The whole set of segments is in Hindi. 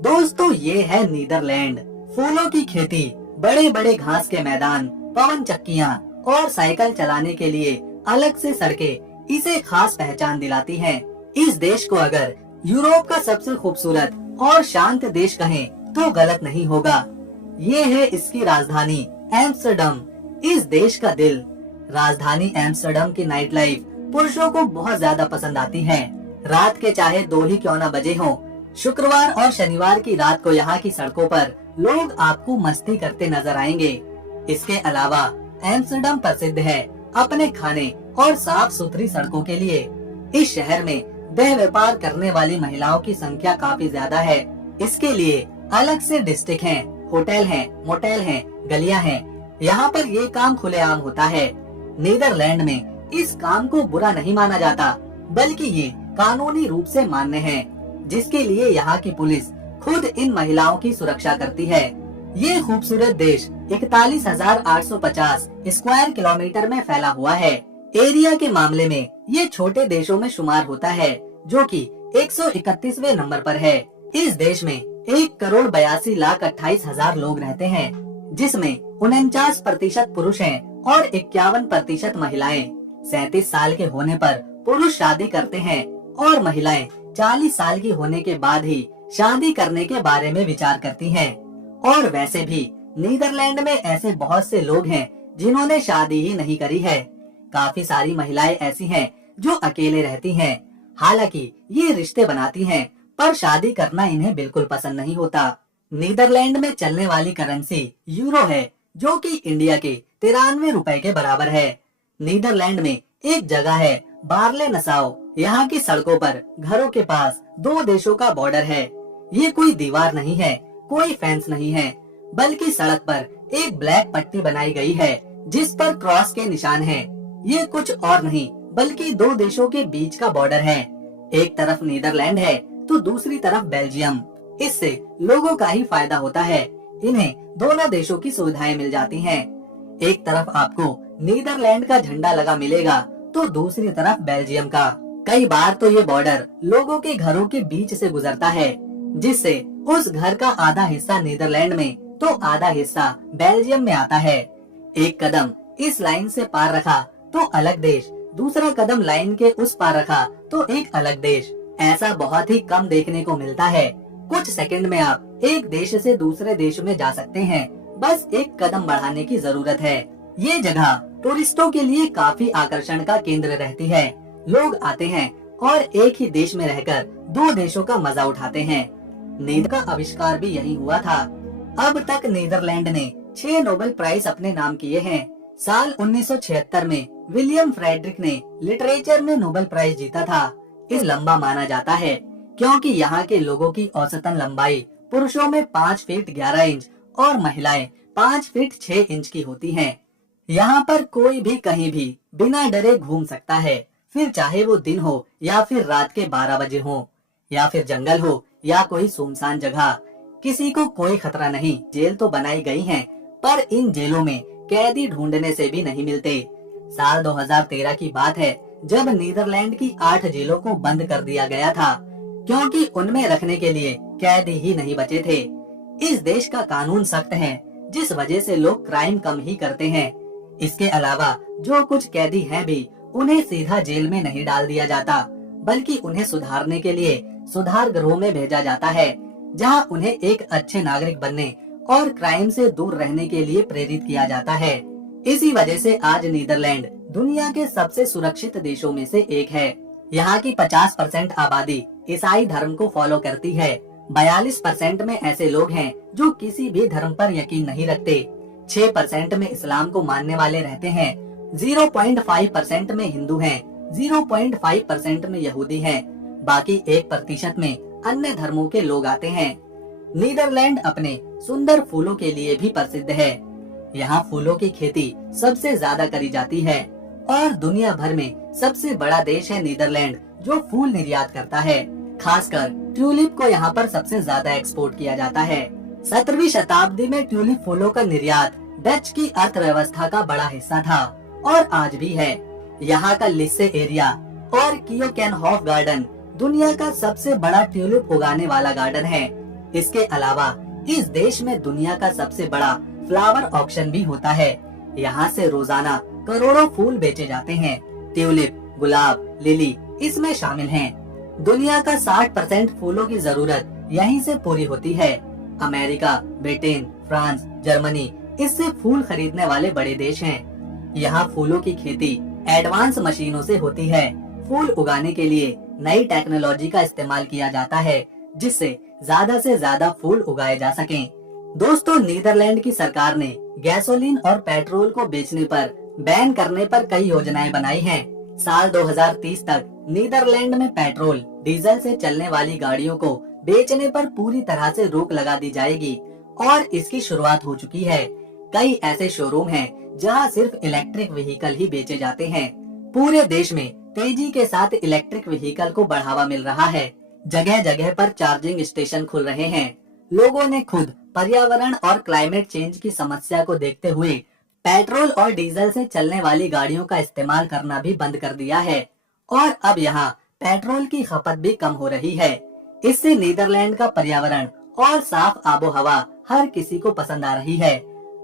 दोस्तों ये है नीदरलैंड। फूलों की खेती, बड़े बड़े घास के मैदान, पवन चक्कियाँ और साइकिल चलाने के लिए अलग से सड़कें इसे खास पहचान दिलाती हैं। इस देश को अगर यूरोप का सबसे खूबसूरत और शांत देश कहें तो गलत नहीं होगा। ये है इसकी राजधानी एम्स्टर्डम, इस देश का दिल। राजधानी एम्स्टर्डम की नाइट लाइफ पुरुषों को बहुत ज्यादा पसंद आती है। रात के चाहे 2 ही क्यों न बजे हों, शुक्रवार और शनिवार की रात को यहाँ की सड़कों पर लोग आपको मस्ती करते नजर आएंगे। इसके अलावा एम्स्टर्डम प्रसिद्ध है अपने खाने और साफ सुथरी सड़कों के लिए। इस शहर में देह व्यापार करने वाली महिलाओं की संख्या काफी ज्यादा है। इसके लिए अलग से डिस्ट्रिक्ट हैं, होटल हैं, मोटेल हैं, गलियां हैं। यहाँ पर ये काम खुलेआम होता है। नीदरलैंड में इस काम को बुरा नहीं माना जाता, बल्कि ये कानूनी रूप से मान्य है, जिसके लिए यहाँ की पुलिस खुद इन महिलाओं की सुरक्षा करती है। ये खूबसूरत देश 41,850 स्क्वायर किलोमीटर में फैला हुआ है। एरिया के मामले में ये छोटे देशों में शुमार होता है, जो कि 131वें नंबर पर है। इस देश में 1,82,28,000 लोग रहते हैं, जिसमें 49% पुरुष हैं और 51% महिलाएं। 37 साल के होने पर पुरुष शादी करते हैं और महिलाएं 40 साल की होने के बाद ही शादी करने के बारे में विचार करती हैं। और वैसे भी नीदरलैंड में ऐसे बहुत से लोग हैं जिन्होंने शादी ही नहीं करी है। काफी सारी महिलाएं ऐसी हैं जो अकेले रहती हैं। हालांकि ये रिश्ते बनाती हैं, पर शादी करना इन्हें बिल्कुल पसंद नहीं होता। नीदरलैंड में चलने वाली करेंसी यूरो है, जो कि इंडिया के 93 रुपए के बराबर है। नीदरलैंड में एक जगह है बार्ले नसाओ। यहाँ की सड़कों पर घरों के पास 2 देशों का बॉर्डर है। ये कोई दीवार नहीं है, कोई फेंस नहीं है, बल्कि सड़क पर एक ब्लैक पट्टी बनाई गई है जिस पर क्रॉस के निशान हैं। ये कुछ और नहीं बल्कि 2 देशों के बीच का बॉर्डर है। एक तरफ नीदरलैंड है तो दूसरी तरफ बेल्जियम। इससे लोगों का ही फायदा होता है। इन्हें दोनों देशों की सुविधाएं मिल जाती हैं। एक तरफ आपको नीदरलैंड का झंडा लगा मिलेगा तो दूसरी तरफ बेल्जियम का। कई बार तो ये बॉर्डर लोगों के घरों के बीच से गुजरता है, जिससे उस घर का आधा हिस्सा नीदरलैंड में तो आधा हिस्सा बेल्जियम में आता है। एक कदम इस लाइन से पार रखा तो अलग देश, दूसरा कदम लाइन के उस पार रखा तो एक अलग देश। ऐसा बहुत ही कम देखने को मिलता है। कुछ सेकंड में आप एक देश से दूसरे देश में जा सकते हैं, बस एक कदम बढ़ाने की जरूरत है। ये जगह टूरिस्टों के लिए काफी आकर्षण का केंद्र रहती है। लोग आते हैं और एक ही देश में रहकर 2 देशों का मजा उठाते हैं। नीदर का आविष्कार भी यही हुआ था। अब तक नीदरलैंड ने 6 नोबेल प्राइज अपने नाम किए हैं। साल 1976 में विलियम फ्रेडरिक ने लिटरेचर में नोबेल प्राइज जीता था। इस लंबा माना जाता है क्योंकि यहाँ के लोगों की औसतन लंबाई पुरुषों में 5 फीट 11 इंच और महिलाएं 5 फीट 6 इंच की होती हैं। यहाँ पर कोई भी कहीं भी बिना डरे घूम सकता है, फिर चाहे वो दिन हो या फिर रात के 12 बजे हो, या फिर जंगल हो या कोई सुनसान जगह। किसी को कोई खतरा नहीं। जेल तो बनाई गई हैं, पर इन जेलों में कैदी ढूंढने से भी नहीं मिलते। साल 2013 की बात है जब नीदरलैंड की 8 जेलों को बंद कर दिया गया था, क्योंकि उनमें रखने के लिए कैदी ही नहीं बचे थे। इस देश का कानून सख्त है, जिस वजह से लोग क्राइम कम ही करते हैं। इसके अलावा जो कुछ कैदी हैं भी, उन्हें सीधा जेल में नहीं डाल दिया जाता, बल्कि उन्हें सुधारने के लिए सुधार गृहों में भेजा जाता है, जहां उन्हें एक अच्छे नागरिक बनने और क्राइम से दूर रहने के लिए प्रेरित किया जाता है। इसी वजह से आज नीदरलैंड दुनिया के सबसे सुरक्षित देशों में से एक है। यहाँ की 50% आबादी ईसाई धर्म को फॉलो करती है। 42% में ऐसे लोग हैं जो किसी भी धर्म पर यकीन नहीं रखते। 6% में इस्लाम को मानने वाले रहते हैं। 0.5% में हिंदू हैं, 0.5% में यहूदी हैं, बाकी 1% में अन्य धर्मों के लोग आते हैं। नीदरलैंड अपने सुंदर फूलों के लिए भी प्रसिद्ध है। यहाँ फूलों की खेती सबसे ज्यादा करी जाती है और दुनिया भर में सबसे बड़ा देश है नीदरलैंड, जो फूल निर्यात करता है। खासकर ट्यूलिप को यहाँ पर सबसे ज्यादा एक्सपोर्ट किया जाता है। 17वीं शताब्दी में ट्यूलिप फूलों का निर्यात डच की अर्थव्यवस्था का बड़ा हिस्सा था और आज भी है। यहाँ का लिस्से एरिया और कियोकेनहॉफ गार्डन दुनिया का सबसे बड़ा ट्यूलिप उगाने वाला गार्डन है। इसके अलावा इस देश में दुनिया का सबसे बड़ा फ्लावर ऑक्शन भी होता है। यहाँ से रोजाना करोड़ों फूल बेचे जाते हैं। ट्यूलिप, गुलाब, लिली इसमें शामिल हैं। दुनिया का 60% फूलों की जरूरत यहीं से पूरी होती है। अमेरिका, ब्रिटेन, फ्रांस, जर्मनी इससे फूल खरीदने वाले बड़े देश हैं। यहाँ फूलों की खेती एडवांस मशीनों से होती है। फूल उगाने के लिए नई टेक्नोलॉजी का इस्तेमाल किया जाता है, जिससे ज्यादा से ज्यादा फूल उगाए जा सकें। दोस्तों, नीदरलैंड की सरकार ने गैसोलीन और पेट्रोल को बेचने पर बैन करने पर कई योजनाएं बनाई हैं। साल 2030 तक नीदरलैंड में पेट्रोल, डीजल से चलने वाली गाड़ियों को बेचने पर पूरी तरह से रोक लगा दी जाएगी और इसकी शुरुआत हो चुकी है। कई ऐसे शोरूम हैं जहां सिर्फ इलेक्ट्रिक व्हीकल ही बेचे जाते हैं। पूरे देश में तेजी के साथ इलेक्ट्रिक व्हीकल को बढ़ावा मिल रहा है। जगह जगह पर चार्जिंग स्टेशन खुल रहे हैं। लोगों ने खुद पर्यावरण और क्लाइमेट चेंज की समस्या को देखते हुए पेट्रोल और डीजल से चलने वाली गाड़ियों का इस्तेमाल करना भी बंद कर दिया है और अब यहाँ पेट्रोल की खपत भी कम हो रही है। इससे नीदरलैंड का पर्यावरण और साफ आबो हवा हर किसी को पसंद आ रही है।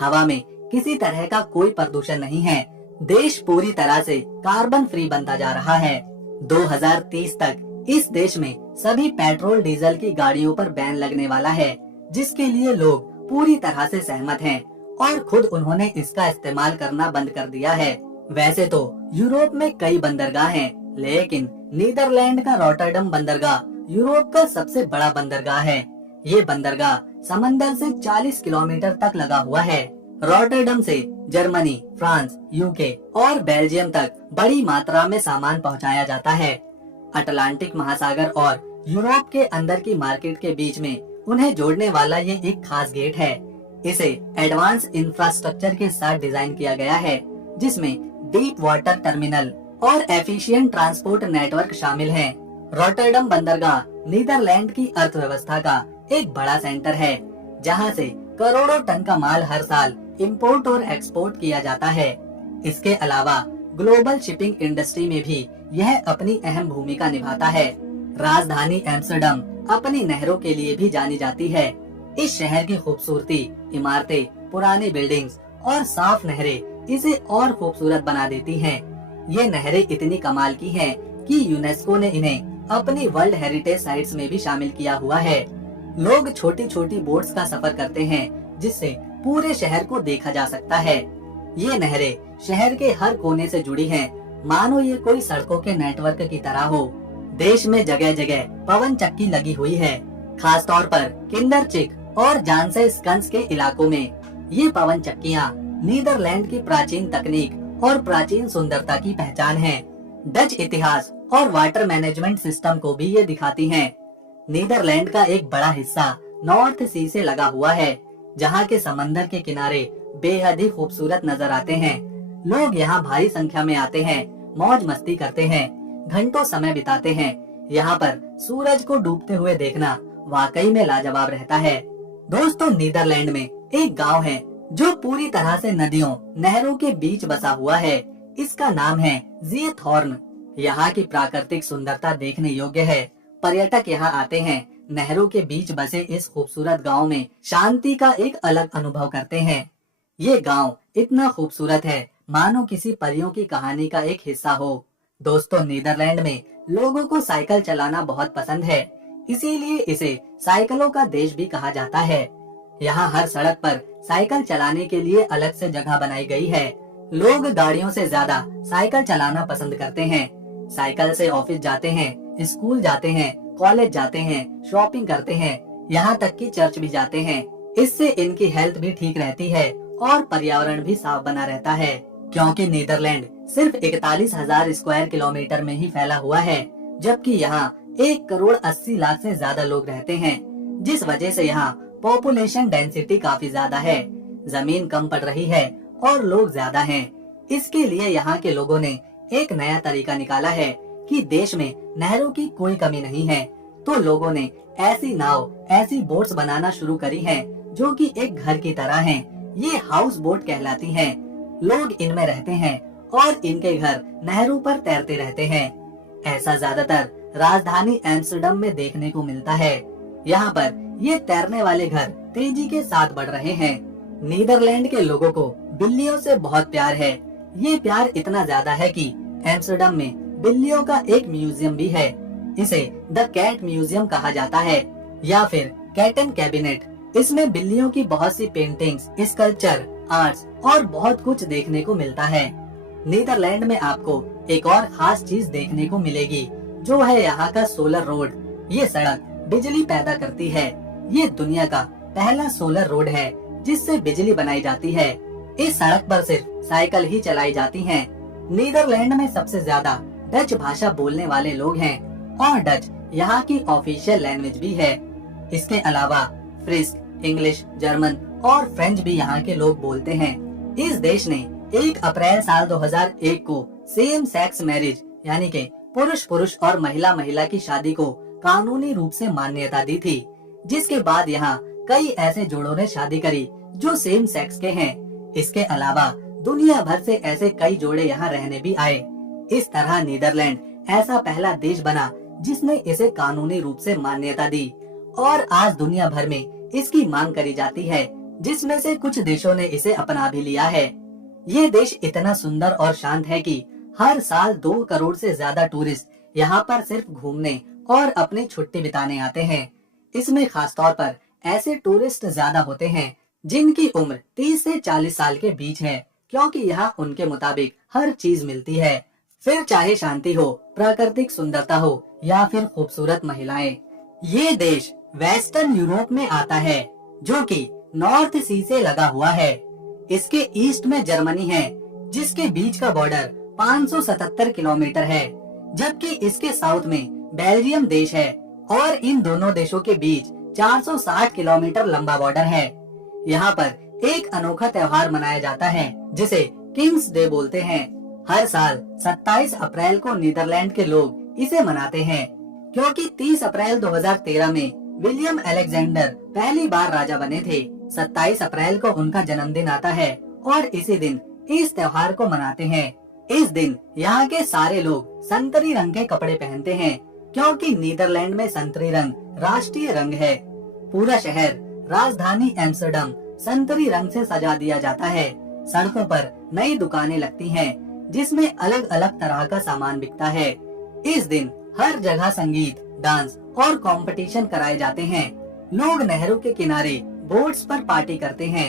हवा में किसी तरह का कोई प्रदूषण नहीं है। देश पूरी तरह से कार्बन फ्री बनता जा रहा है। 2030 तक इस देश में सभी पेट्रोल डीजल की गाड़ियों पर बैन लगने वाला है, जिसके लिए लोग पूरी तरह से सहमत हैं और खुद उन्होंने इसका इस्तेमाल करना बंद कर दिया है। वैसे तो यूरोप में कई बंदरगाह हैं, लेकिन नीदरलैंड का रॉटरडम बंदरगाह यूरोप का सबसे बड़ा बंदरगाह है। ये बंदरगाह समंदर से 40 किलोमीटर तक लगा हुआ है। रॉटरडम से जर्मनी, फ्रांस, यूके और बेल्जियम तक बड़ी मात्रा में सामान पहुंचाया जाता है। अटलांटिक महासागर और यूरोप के अंदर की मार्केट के बीच में उन्हें जोड़ने वाला ये एक खास गेट है। इसे एडवांस इंफ्रास्ट्रक्चर के साथ डिजाइन किया गया है, जिसमें डीप वाटर टर्मिनल और एफिशिएंट ट्रांसपोर्ट नेटवर्क शामिल हैं। रॉटरडम बंदरगाह नीदरलैंड की अर्थव्यवस्था का एक बड़ा सेंटर है, जहां से करोड़ों टन का माल हर साल इंपोर्ट और एक्सपोर्ट किया जाता है। इसके अलावा ग्लोबल शिपिंग इंडस्ट्री में भी यह अपनी अहम भूमिका निभाता है। राजधानी एम्स्टर्डम अपनी नहरों के लिए भी जानी जाती है। इस शहर की खूबसूरती, इमारतें, पुरानी बिल्डिंग्स और साफ नहरें इसे और खूबसूरत बना देती हैं। ये नहरें इतनी कमाल की हैं कि यूनेस्को ने इन्हें अपनी वर्ल्ड हेरिटेज साइट्स में भी शामिल किया हुआ है। लोग छोटी छोटी बोट्स का सफर करते हैं, जिससे पूरे शहर को देखा जा सकता है। ये नहरें शहर के हर कोने से जुड़ी हैं, मानो ये कोई सड़कों के नेटवर्क की तरह हो। देश में जगह जगह पवन चक्की लगी हुई है, खास तौर पर किंडरचिक और जानसे स्कंस के इलाकों में। ये पवन चक्कियाँ नीदरलैंड की प्राचीन तकनीक और प्राचीन सुंदरता की पहचान है। डच इतिहास और वाटर मैनेजमेंट सिस्टम को भी ये दिखाती हैं। नीदरलैंड का एक बड़ा हिस्सा नॉर्थ सी से लगा हुआ है, जहाँ के समंदर के किनारे बेहद ही खूबसूरत नजर आते हैं। लोग यहाँ भारी संख्या में आते हैं, मौज मस्ती करते हैं, घंटों समय बिताते हैं। यहाँ पर सूरज को डूबते हुए देखना वाकई में लाजवाब रहता है। दोस्तों, नीदरलैंड में एक गांव है जो पूरी तरह से नदियों, नहरों के बीच बसा हुआ है। इसका नाम है ज़िएथॉर्न। यहाँ की प्राकृतिक सुंदरता देखने योग्य है। पर्यटक यहाँ आते हैं, नहरों के बीच बसे इस खूबसूरत गांव में शांति का एक अलग अनुभव करते हैं। ये गांव इतना खूबसूरत है, मानो किसी परियों की कहानी का एक हिस्सा हो। दोस्तों, नीदरलैंड में लोगों को साइकिल चलाना बहुत पसंद है, इसीलिए इसे साइकिलों का देश भी कहा जाता है। यहाँ हर सड़क पर साइकिल चलाने के लिए अलग से जगह बनाई गई है। लोग गाड़ियों से ज्यादा साइकिल चलाना पसंद करते हैं। साइकिल से ऑफिस जाते हैं, स्कूल जाते हैं, कॉलेज जाते हैं, शॉपिंग करते हैं, यहाँ तक कि चर्च भी जाते हैं। इससे इनकी हेल्थ भी ठीक रहती है और पर्यावरण भी साफ बना रहता है, क्योंकि नीदरलैंड सिर्फ 41,000 स्क्वायर किलोमीटर में ही फैला हुआ है, जबकि यहाँ 1,80,00,000 से ज्यादा लोग रहते हैं, जिस वजह से यहाँ पॉपुलेशन डेंसिटी काफी ज्यादा है। जमीन कम पड़ रही है और लोग ज्यादा हैं। इसके लिए यहाँ के लोगों ने एक नया तरीका निकाला है कि देश में नहरों की कोई कमी नहीं है, तो लोगों ने ऐसी नाव, ऐसी बोट्स बनाना शुरू करी हैं, जो कि एक घर की तरह हैं। ये हाउस बोट कहलाती हैं। लोग इनमें रहते हैं और इनके घर नहरों पर तैरते रहते हैं। ऐसा ज्यादातर राजधानी एम्स्टर्डम में देखने को मिलता है। यहाँ पर ये तैरने वाले घर तेजी के साथ बढ़ रहे हैं। नीदरलैंड के लोगों को बिल्लियों से बहुत प्यार है। ये प्यार इतना ज्यादा है कि एम्स्टर्डम में बिल्लियों का एक म्यूजियम भी है। इसे द कैट म्यूजियम कहा जाता है या फिर कैटन कैबिनेट। इसमें बिल्लियों की बहुत सी पेंटिंग्स, स्कल्पचर, आर्ट्स और बहुत कुछ देखने को मिलता है। नीदरलैंड में आपको एक और खास चीज देखने को मिलेगी, जो है यहाँ का सोलर रोड। ये सड़क बिजली पैदा करती है। ये दुनिया का पहला सोलर रोड है जिससे बिजली बनाई जाती है। इस सड़क पर सिर्फ साइकिल ही चलाई जाती हैं। नीदरलैंड में सबसे ज्यादा डच भाषा बोलने वाले लोग हैं और डच यहाँ की ऑफिशियल लैंग्वेज भी है। इसके अलावा फ्रिस्क, इंग्लिश, जर्मन और फ्रेंच भी यहाँ के लोग बोलते हैं। इस देश ने 1 अप्रैल साल 2001 को सेम सेक्स मैरिज यानी कि पुरुष पुरुष और महिला महिला की शादी को कानूनी रूप से मान्यता दी थी, जिसके बाद यहाँ कई ऐसे जोड़ों ने शादी करी जो सेम सेक्स के हैं। इसके अलावा दुनिया भर से ऐसे कई जोड़े यहाँ रहने भी आए। इस तरह नीदरलैंड ऐसा पहला देश बना जिसने इसे कानूनी रूप से मान्यता दी और आज दुनिया भर में इसकी मांग करी जाती है, जिसमें से कुछ देशों ने इसे अपना भी लिया है। ये देश इतना सुंदर और शांत है कि हर साल 2 करोड़ से ज्यादा टूरिस्ट यहाँ पर सिर्फ घूमने और अपनी छुट्टी बिताने आते हैं। इसमें खासतौर पर ऐसे टूरिस्ट ज्यादा होते हैं जिनकी उम्र 30 से 40 साल के बीच है, क्योंकि यहाँ उनके मुताबिक हर चीज मिलती है। फिर चाहे शांति हो, प्राकृतिक सुंदरता हो या फिर खूबसूरत महिलाएं। ये देश वेस्टर्न यूरोप में आता है, जो कि नॉर्थ सी से लगा हुआ है। इसके ईस्ट में जर्मनी है, जिसके बीच का बॉर्डर 577 किलोमीटर है, जबकि इसके साउथ में बेल्जियम देश है और इन दोनों देशों के बीच 460 किलोमीटर लंबा बॉर्डर है। यहाँ पर एक अनोखा त्योहार मनाया जाता है जिसे किंग्स डे बोलते हैं। हर साल 27 अप्रैल को नीदरलैंड के लोग इसे मनाते हैं, क्योंकि 30 अप्रैल 2013 में विलियम अलेक्जेंडर पहली बार राजा बने थे। 27 अप्रैल को उनका जन्मदिन आता है और इसी दिन इस त्योहार को मनाते हैं। इस दिन यहाँ के सारे लोग संतरी रंग के कपड़े पहनते हैं, क्योंकि नीदरलैंड में संतरी रंग राष्ट्रीय रंग है। पूरा शहर, राजधानी एम्स्टर्डम संतरी रंग से सजा दिया जाता है। सड़कों पर नई दुकानें लगती हैं, जिसमें अलग अलग तरह का सामान बिकता है। इस दिन हर जगह संगीत, डांस और कंपटीशन कराए जाते हैं। लोग नहरों के किनारे बोट्स पर पार्टी करते हैं।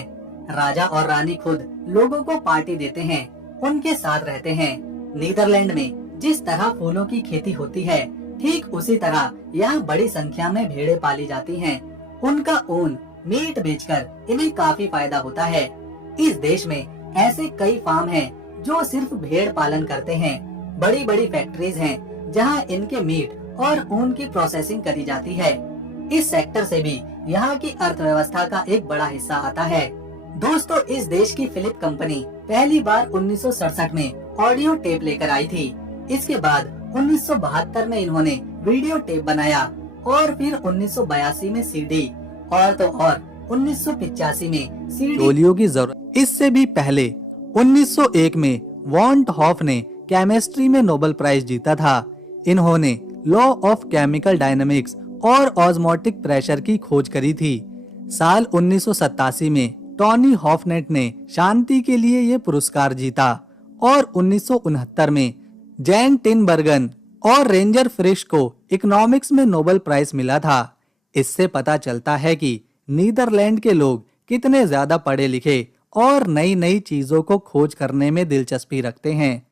राजा और रानी खुद लोगों को पार्टी देते हैं, उनके साथ रहते हैं। नीदरलैंड में जिस तरह फूलों की खेती होती है, ठीक उसी तरह यहाँ बड़ी संख्या में भेड़ें पाली जाती हैं। उनका ऊन, मीट बेचकर इन्हें काफी फायदा होता है। इस देश में ऐसे कई फार्म हैं जो सिर्फ भेड़ पालन करते हैं। बड़ी बड़ी फैक्ट्रीज हैं जहाँ इनके मीट और ऊन की प्रोसेसिंग करी जाती है। इस सेक्टर से भी यहाँ की अर्थव्यवस्था का एक बड़ा हिस्सा आता है। दोस्तों, इस देश की फिलिप कंपनी पहली बार 1967 में ऑडियो टेप लेकर आई थी। इसके बाद 1972 में इन्होंने वीडियो टेप बनाया और फिर 1982 में सीडी और तो और 1985 में सीडी ओलियो की जरूरत। इससे भी पहले 1901 में वॉन हॉफ ने केमिस्ट्री में नोबेल प्राइज जीता था। इन्होंने लॉ ऑफ केमिकल डायनामिक्स और ऑस्मोटिक प्रेशर की खोज करी थी। साल 1987 में टॉनी हॉफनेट ने शांति के लिए ये पुरस्कार जीता और 1969 में जैन टिनबर्गन और रेंजर फ्रिश को इकोनॉमिक्स में नोबेल प्राइज मिला था। इससे पता चलता है कि नीदरलैंड के लोग कितने ज्यादा पढ़े लिखे और नई नई चीजों को खोज करने में दिलचस्पी रखते हैं।